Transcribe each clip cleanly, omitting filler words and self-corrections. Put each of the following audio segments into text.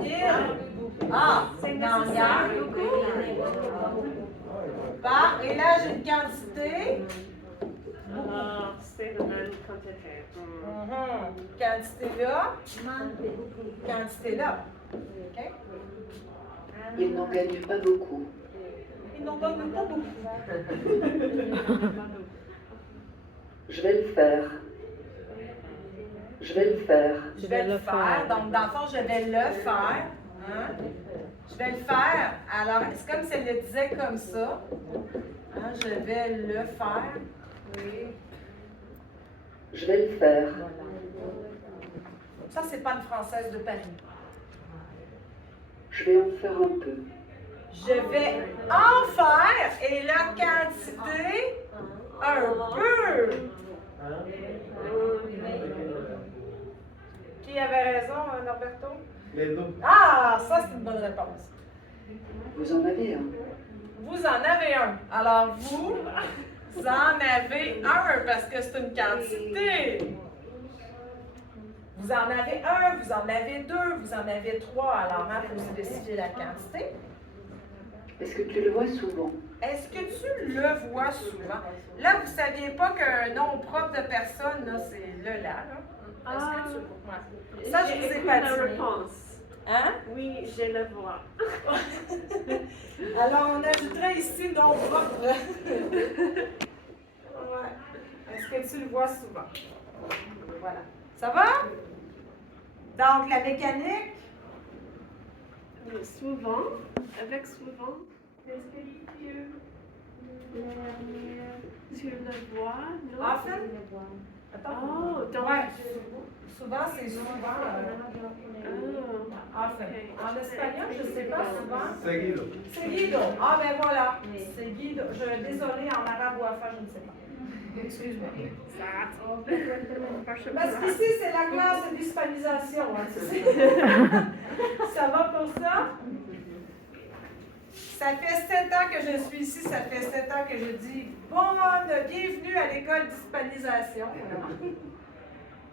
Il n'en gagne. Bon, et là, j'ai une quantité. Alors, c'est la même quantité. Quantité là. Quantité là. OK? Ils n'en gagnent pas beaucoup. Ils n'en gagnent pas beaucoup. Je vais le faire. Je vais le faire. Je vais le faire. Donc, dans le fond, je vais le faire. Hein? Je vais le faire. Alors, c'est comme si elle le disait comme ça. Hein? Je vais le faire. Oui. Je vais le faire. Ça, c'est pas une Française de Paris. Je vais en faire un peu. Je vais en faire. Et la quantité, un peu. Qui avait raison, Norberto? Les deux. Ah, ça, c'est une bonne réponse. Vous en avez un. Vous en avez un. Alors, vous en avez un parce que c'est une quantité. Vous en avez un, vous en avez deux, vous en avez trois. Alors, il faut décider la quantité. Est-ce que tu le vois souvent? Est-ce que tu le vois souvent? Là, vous ne saviez pas qu'un nom propre de personne, là, c'est le là. Est-ce que tu le vois? Ça, je vous ai pas la dit. réponse. Hein? Oui, je le vois. Alors, on ajouterait ici nom propre. Ouais. Est-ce que tu le vois souvent? Voilà. Ça va? Donc, la mécanique. Souvent, avec souvent, est-ce que tu le vois? Non? Often? Oh, donc. Ouais. Souvent, c'est souvent. Often. ok. En espagnol, je ne sais pas souvent. Seguido. Seguido. Ah, ben voilà. Seguido. Désolée, en arabe ou afin, je ne sais pas. Excuse-moi. Parce qu'ici, c'est la classe de l'hispanisation. Hein, tu sais. Ça va pour ça? Ça fait 7 ans que je suis ici, ça fait 7 ans que je dis bienvenue à l'école d'hispanisation.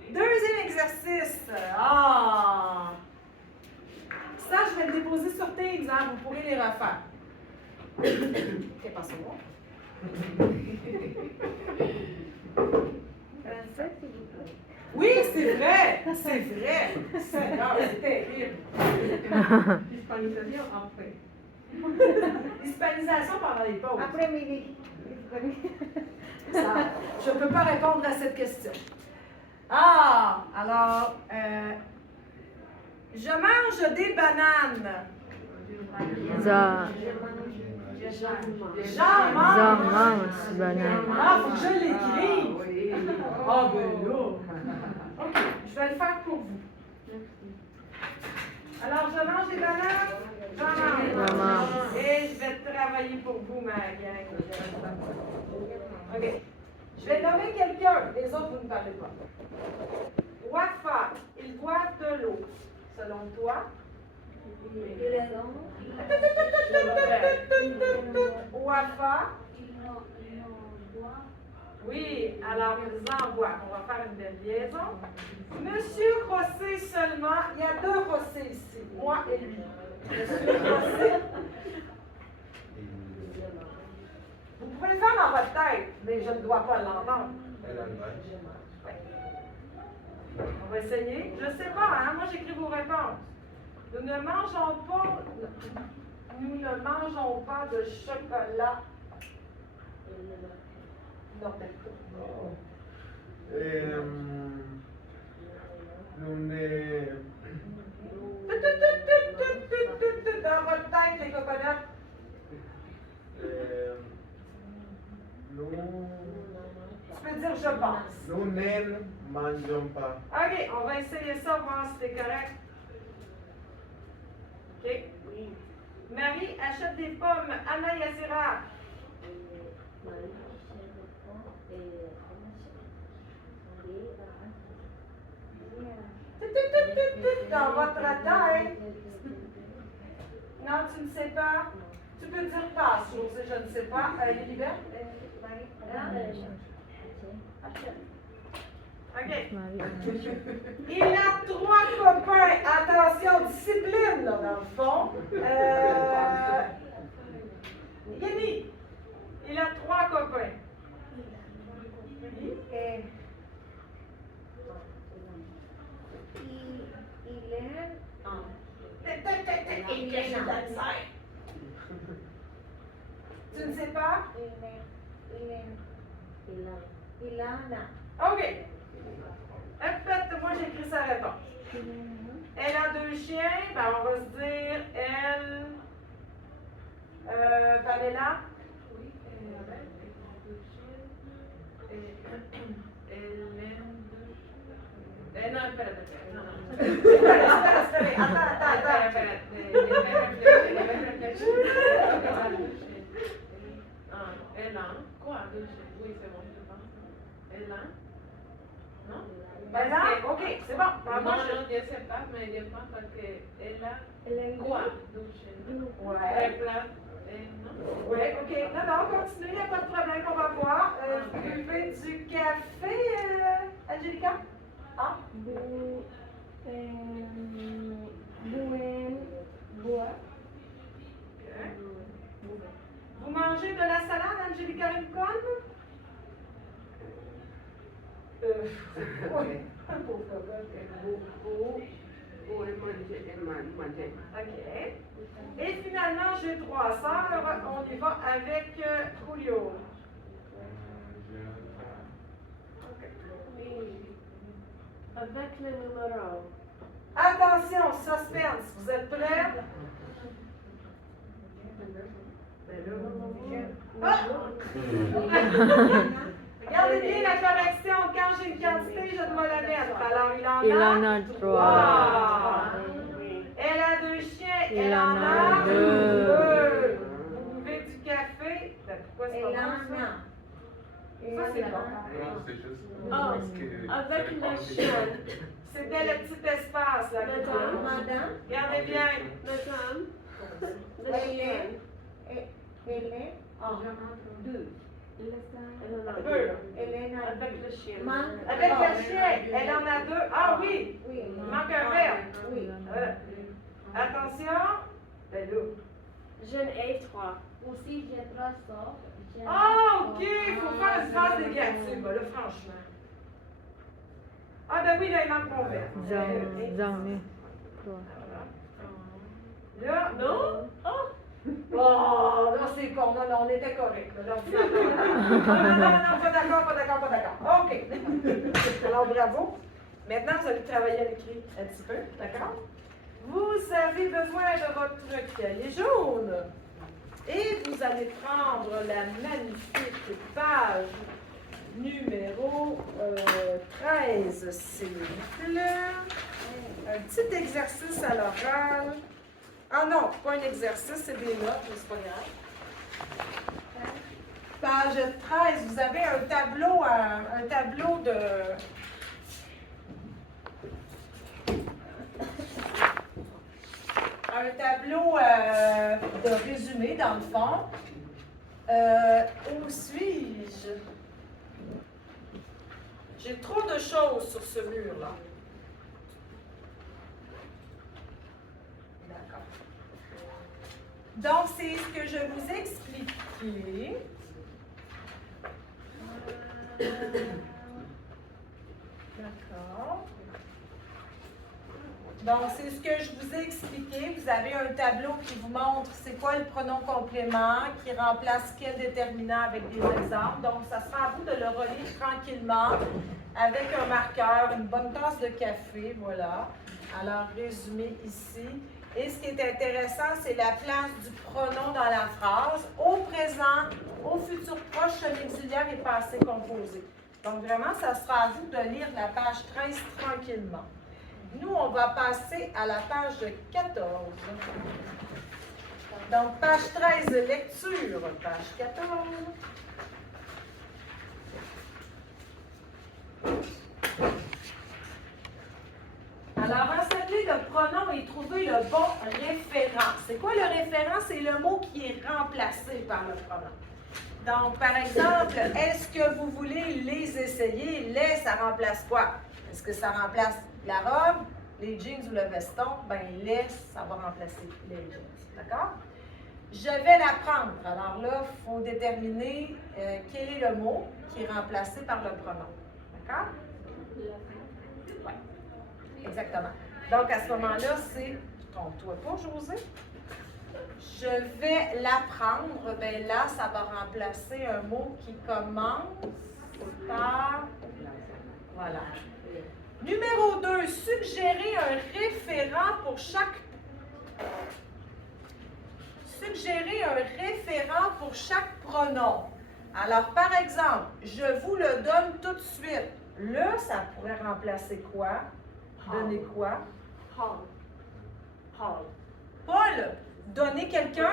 Deuxième exercice. Ah! Ça, je vais le déposer sur Teams, hein, vous pourrez les refaire. Ok, passez-moi. Oui, c'est vrai, c'est vrai. Seigneur, c'est terrible. L'hispanisation après. L'hispanisation pendant les pauses. Après-midi. Je ne peux pas répondre à cette question. Ah, alors, je mange des bananes. J'en mange. Ah, faut que je l'écrive. Ah, ben là. OK, je vais le faire pour vous. Alors, je mange des bananes. J'en mange. Et je vais travailler pour vous, ma gang. OK. Je vais nommer quelqu'un. Les autres, vous ne parlez pas. Wafa, il boit de l'eau. Selon toi? Wafa. Oui, alors ils en boivent. On va faire une belle liaison. Monsieur José seulement, il y a deux José ici, moi et lui. Monsieur José. Vous pouvez le faire dans votre tête, mais je ne dois pas l'entendre. On va essayer. Je ne sais pas, hein? Moi j'écris vos réponses. Nous ne mangeons pas de chocolat. Norberto. Dans votre tête, les coconuts. Tu peux dire je pense. Nous ne mangeons pas. OK, on va essayer ça, voir si c'est correct. OK. Oui. Marie achète des pommes. Anna Yazira. Dans votre tête. Non, tu ne sais pas. Tu peux dire passe, José, je ne sais pas. Lilibert? OK. Il a 3 copains. Attention, discipline. cacher de la misère. Tu ne sais pas? OK. Répète-moi, j'écris sa réponse. Elle a 2 chiens, ben on va se dire elle. Pamela? Oui, elle a 2 chiens. Elle aime 2 chiens. Non, Elle a quoi? 2 chiens. Oui, c'est bon, je pense. Elle a? Non? Ben là, OK, c'est bon. Ben, moi, Non, je ne sais pas, mais je pense qu'elle a quoi? 2 chiens. Ouais. Elle place. Non? Oui, OK. Non, continue, il n'y a pas de problème, on va voir. Vous buvez du café, Angelica? Ah? Vous mangez de la salade, Angelica Rincon? Oui. Pauvre cocotte, beaucoup. OK. Et finalement, j'ai 3 sœurs. On y va avec Julio. Avec le numéro. Attention, suspense. Vous êtes prêts? Ah! Regardez bien la correction. Quand j'ai une quantité, je dois la mettre. Alors, il en a 3. Elle a 2 chiens. Elle en a 2. Vous buvez du café. Ben, pourquoi c'est pas bon, ça? Ça, c'est bon. Non, c'est juste Oh, parce que avec c'est le pas chien. C'était le petit espace là. qui Madame, compte. madame, Regardez bien. madame, le chien. Elle en a 2. Avec le chien. Avec le chien, elle en a 2. Ah oui, il manque un verbe. Attention. Ben là. Je n'ai 3. Aussi, j'ai 3 sortes. Ah, OK, il faut faire une phrase négative, ben là, franchement. Ah, ben oui, là, il manque mon verbe. Là, Non? Oh! oh, là, c'est con, non, on était correct. Là, non, pas d'accord. OK. Alors, bravo. Maintenant, vous allez travailler à l'écrit un petit peu, d'accord? Vous avez besoin de votre cahier jaune. Et vous allez prendre la magnifique page numéro 13, s'il vous plaît. Un petit exercice à l'oral. Ah non, pas un exercice, c'est des notes, mais c'est pas grave. Page 13, vous avez un tableau de... Un tableau de résumé, dans le fond. Où suis-je? J'ai trop de choses sur ce mur-là. D'accord. Donc, c'est ce que je vous ai expliqué. D'accord. Donc, c'est ce que je vous ai expliqué. Vous avez un tableau qui vous montre c'est quoi le pronom complément, qui remplace quel déterminant avec des exemples. Donc, ça sera à vous de le relire tranquillement avec un marqueur, une bonne tasse de café, voilà. Alors, résumé ici. Et ce qui est intéressant, c'est la place du pronom dans la phrase. Au présent, au futur proche, auxiliaire et passé composé. Donc, vraiment, ça sera à vous de lire la page 13 tranquillement. Nous, on va passer à la page 14. Donc, page 13, lecture, page 14. Alors, enseignez le pronom et trouvez le bon référent. C'est quoi le référent? C'est le mot qui est remplacé par le pronom. Donc, par exemple, est-ce que vous voulez les essayer? Les, ça remplace quoi? Est-ce que ça remplace la robe, les jeans ou le veston? Ben, les, ça va remplacer les jeans. D'accord? Je vais l'apprendre. Alors là, il faut déterminer quel est le mot qui est remplacé par le pronom. D'accord? Oui. Exactement. Donc, à ce moment-là, c'est Trompe-toi pas, José. Je vais l'apprendre. Ben là, ça va remplacer un mot qui commence par... Voilà. Numéro 2, suggérer un référent pour chaque... Suggérer un référent pour chaque pronom. Alors, par exemple, je vous le donne tout de suite. Le, ça pourrait remplacer quoi? Donner quoi? Hall. Hall. Paul, donner quelqu'un?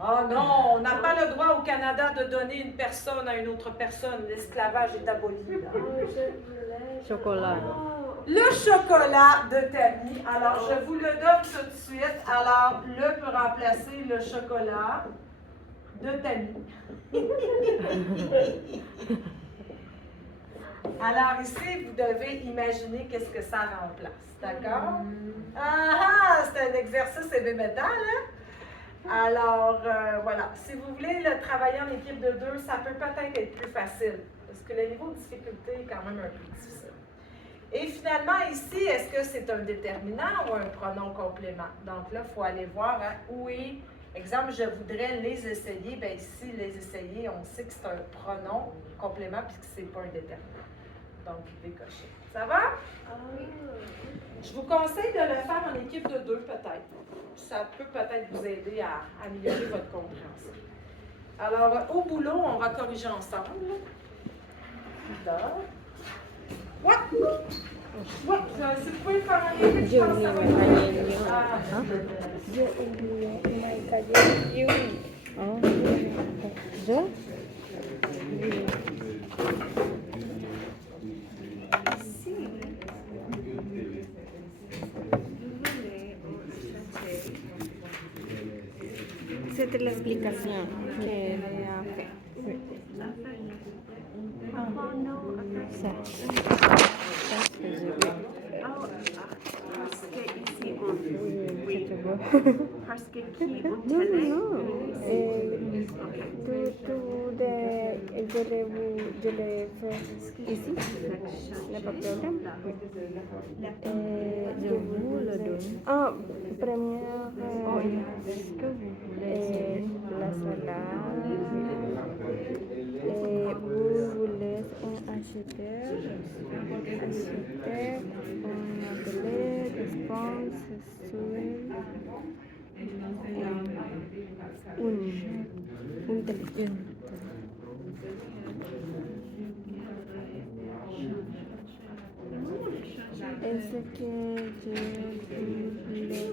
Oh non, on n'a pas le droit au Canada de donner une personne à une autre personne. L'esclavage est aboli. là. Chocolat. Le chocolat de Tammy. Alors, je vous le donne tout de suite. Alors, le peut remplacer le chocolat de Tammy. Alors, ici, vous devez imaginer qu'est-ce que ça remplace. D'accord? Ah, c'est un exercice élémentaire, hein? Alors, voilà. Si vous voulez le travailler en équipe de 2, ça peut peut-être être plus facile. Parce que le niveau de difficulté est quand même un peu difficile. Et finalement, ici, est-ce que c'est un déterminant ou un pronom complément? Donc là, il faut aller voir hein, où est, exemple, je voudrais les essayer. Bien ici, les essayer, on sait que c'est un pronom complément puisque ce n'est pas un déterminant. Donc, décocher. Ça va? Je vous conseille de le faire en équipe de 2 peut-être. Ça peut peut-être vous aider à améliorer votre compréhension. Alors, au boulot, on va corriger ensemble. D'accord. Ouais. Ouais, si vous pouvez faire un équipe, je pense que ça va être Yo envié una calle y ¿Yo? C'était l'explication que le a fait. Ça. Parce que qui au Non, télé? non. Je l'ai fait ici. Il n'y a pas de problème. Je vous le donne. Ah, première. Est-ce que vous voulez la salade? Vous voulez un acheteur? Un appelé, réponse, un téléphone. Est-ce que je voulais